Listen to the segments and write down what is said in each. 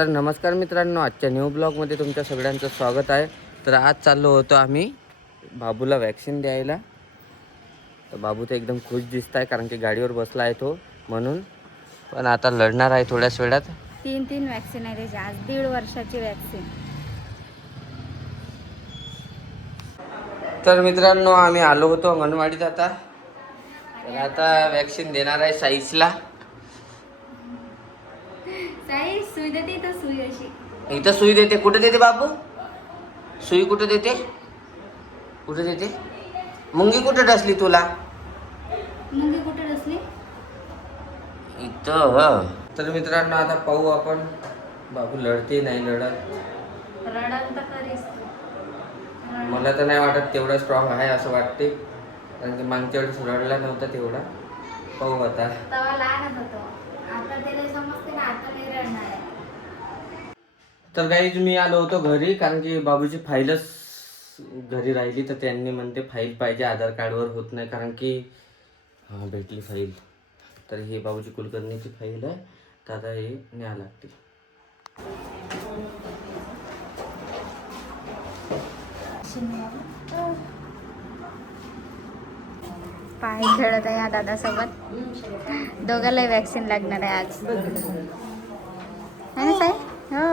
तर नमस्कार मित्रांनो, आजच्या न्यू ब्लॉगमध्ये तुमच्या सगळ्यांचं स्वागत आहे. तर आज चाललो होतो आम्ही बाबूला वॅक्सिन द्यायला. तर बाबू तर एकदम खुश दिसत आहे कारण की गाडीवर बसला आहे तो म्हणून. पण आता लढणार आहे थोड्याच वेळात. तीन वॅक्सिन आहे त्याची, आज 1.5 वर्षाची वॅक्सिन. तर मित्रांनो, आम्ही आलो होतो अंगणवाडीत आता. तर आता वॅक्सिन देणार आहे साईसला. साई सुई देते तर सुई अशी इथं सुई देते. कुठे देते बाबू? सुई कुठे देते? कुठे देते? मुंगी कुठे डसली तुला? मुंगी कुठे डसली? इथं. तर मित्रांनो, आता पाहू आपण बाबू लढते नाही लढत. रडत तर करीस. मला तर नाही वाटत तेवढा स्ट्रॉंग आहे असं वाटते, कारण की मागच्या वेळेस रडला नव्हता तेवढा. पाहू आता. तवा लहानच होतो, आता त्याला समजते ना, आता नाही रडणार आहे. तर काही मी आलो होतो घरी कारण की बाबूची फाईलच घरी राहिली. तर त्यांनी म्हणते फाईल पाहिजे, आधार कार्डवर होत नाही. कारण की भेटली फाईल. तर ही बाबूची कुलकर्णीची फाईल आहे. तर आता हे न्यावं लागते. पाय खेळत आहे या दादासोबत. दोघांनाही वॅक्सिन लागणार आहे आज, है ना साई? हो.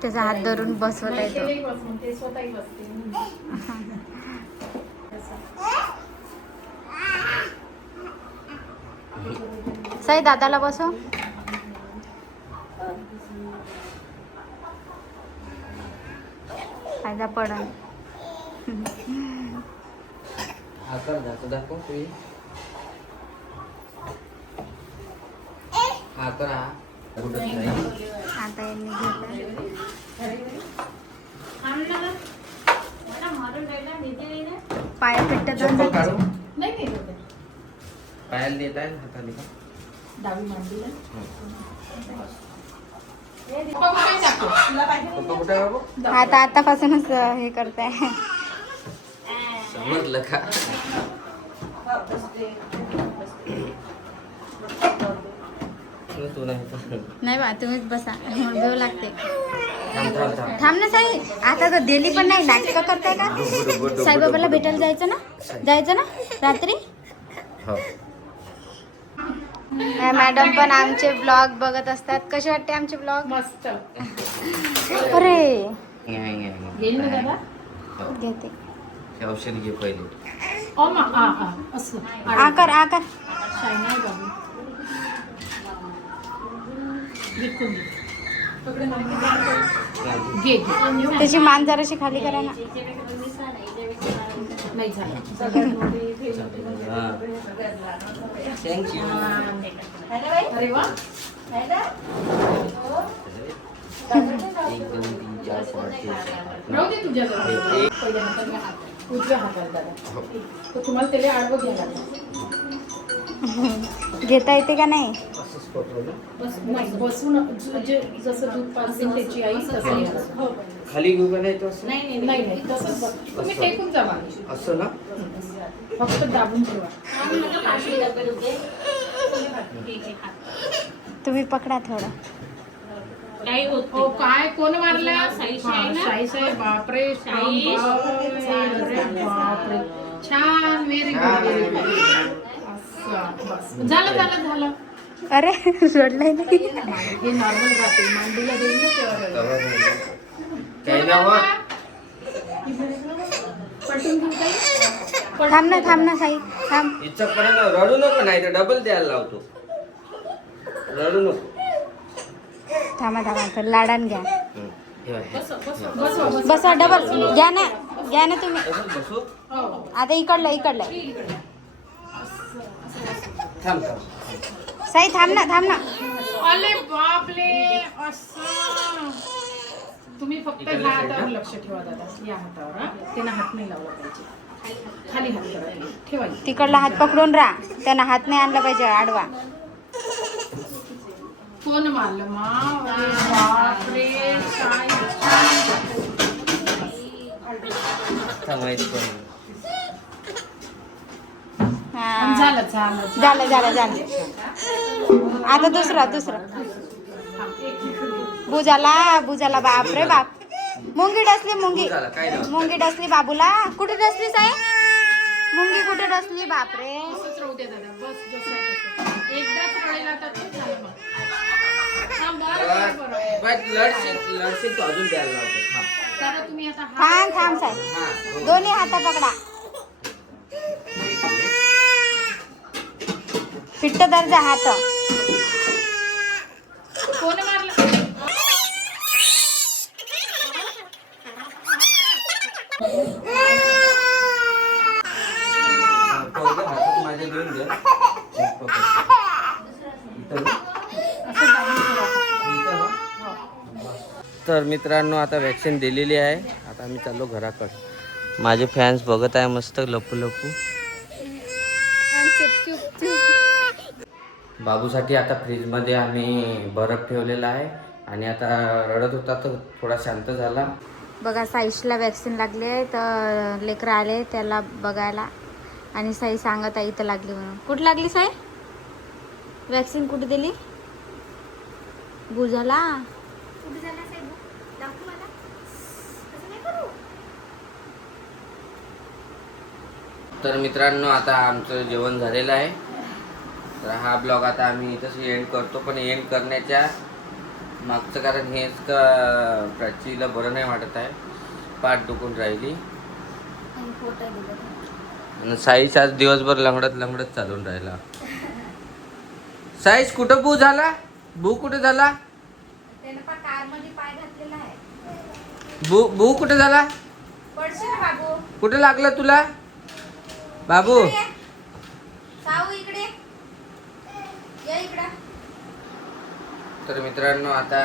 त्याचा हात धरून बसवत आहे तो. साई दादाला बसव. फायदा पडन. आकार दाखव तुम्ही. आकार कुठंच नाही. आता यांनी घेतलं. पाय पिट्ट चप्पल काढू. नाही पायाला देत आहे हाताने का? डावी मांडीला पप्पा कुठे आहे बाबू? आता आतापासूनच हे करताय. समजलं का? तू नाही बा, तुम्हीच बसा, भेव लागते. नाही. थांब ना साई, आता तर दिली पण नाही. नाटकं करताय का? साईबाबाला भेटायला जायचं ना रात्री. हो. मॅडम पण आमचे ब्लॉग बघत असतात. कसे वाटते आमचे ब्लॉग? मस्त अरे येईल ना दादा. घेते. औषध घे पहिले. असं आकार शाईन आहे बाबू. बिलकुल घे त्याची मान जराशी खाली करा ना. नाही झालं. थँक्यू. अरे वा. 1 2 3 4 5 6 राहू दे तुझ्याकडे. पहिल्या हाताला उजव्या हाताला दादा. तर तुम्हाला त्याला आडवं घ्यायला लागलं. घेता येते का नाही? बस नाही बसून जसं दूध पाजते त्याची आई तसं घ्यायला. खाली घेऊ का नाही तो असं? नाही नाही तसंच बस. तुम्ही टेकून जावा. असं ना. फक्त दाबून ठेवा. तुम्ही पकडा थोडं. हो काय कोण मारला? साई साहेब. बापरे साई. अरे बापरे. छान. Very good very good. असं झालं. अरे रडलंय नाही. हे नॉर्मल राहते. मांडीला देईल ना तेव्हा काही ना हो. पटून घेऊ काही. थांब ना साई, थांब. इच्छापर्यंत रडू नको, नाही तर डबल द्यायला लावतो. रडू नको. थांबा तर लाडान घ्या. बस बसा डबल घ्या ना तुम्ही. बसू. आता इकडलं. थांब. साई थांब ना. अरे बापले. असं तुम्ही फक्त ह्या हातावर लक्ष ठेवा दादा. या हातावर हा. त्यांना हात नाही लावला पाहिजे. खाली हात करा ठेवायचे. तिकडला हात पकडून राहा. त्यांना हात नाही आणला पाहिजे आडवा. कोण मारलं माव? अरे बापरे. थांबायचं पण. हा झालं झालं झालं झालं झालं. आता दुसरा बुजाला बापरे बाप. मुंगी डसली मुंगी. झालं काय नाही. मुंगी डसली बाबूला. कुठे डसली साई? मुंगी कुठे डसली बापरे. तसंच राहू दे दादा, बस जसं आहे तसं. एकदाच रडायला तर खूप झालं मग. हा, बरं. लढशील तो अजून द्यायला लावतो. तर तुम्ही आता थांब साई. दोन्ही हाता पकडा. पिट्ट दर्जा हात. कोणी मारलं? माझ्या देऊन द्या. तर मित्रांनो आता वॅक्सिन दिलेली आहे. आता आम्ही चाललो घराकडे. माझे फॅन्स बघत आहे मस्त लपू लपू. बाबूसाठी आता फ्रीजमध्ये आम्ही बर्फ ठेवलेला आहे आणि आता रडत होता तर थोडा शांत झाला. बघा साईशला वॅक्सिन लागली आहे तर लेकरं आले त्याला बघायला आणि साई सांगत आहे इथं लागली म्हणून. कुठं लागली साई? वॅक्सिन कुठे दिली? बुजाला. तर मित्रांनो आता आमचं जेवण झालेलं आहे. तर हा ब्लॉग आता आम्ही इथंच एंड करतो. पण एंड करण्याच्या मागचं कारण हेच का प्राचीला बरं नाही वाटत आहे. पाठ दुखून राहिली आणि साईश आज दिवसभर लंगडत चालून राहिला. साईश कुठं बू झाला? बू कुठे झाला? बू कुठे झाला? कुठे लागलं तुला बाबू? तर मित्रांनो आता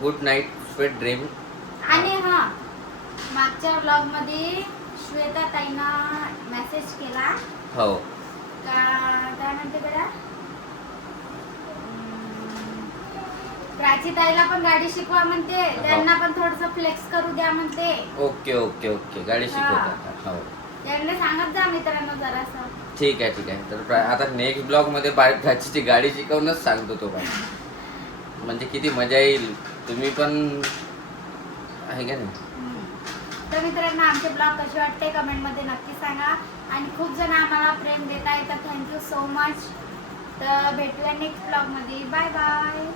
गुड नाईट, स्वीट ड्रीम. आणि हा मागच्या ब्लॉग मध्ये श्वेता ताईना मेसेज केला हो का काय म्हणते बेटा, प्राची ताईला पण गाडी शिकवा म्हणते, त्यांना पण थोडस फ्लेक्स करू द्या म्हणते. ओके ओके ओके गाडी शिकवतात. हो त्यांना सांगत जा मित्रांनो जरासं. ठीक आहे. तर आता नेक्स्ट ब्लॉग मध्ये प्राचीची गाडी शिकवणंच सांगतो तो बाई. म्हणजे किती मजा येईल. तुम्ही पण आहे का नाही? तर मित्रांनो आमचे ब्लॉग कसे वाटते कमेंटमध्ये नक्की सांगा. आणि खूप जण आम्हाला प्रेम देत आहे तर थँक्यू सो मच. तर भेटूया नेक्स्ट ब्लॉगमध्ये. Bye bye.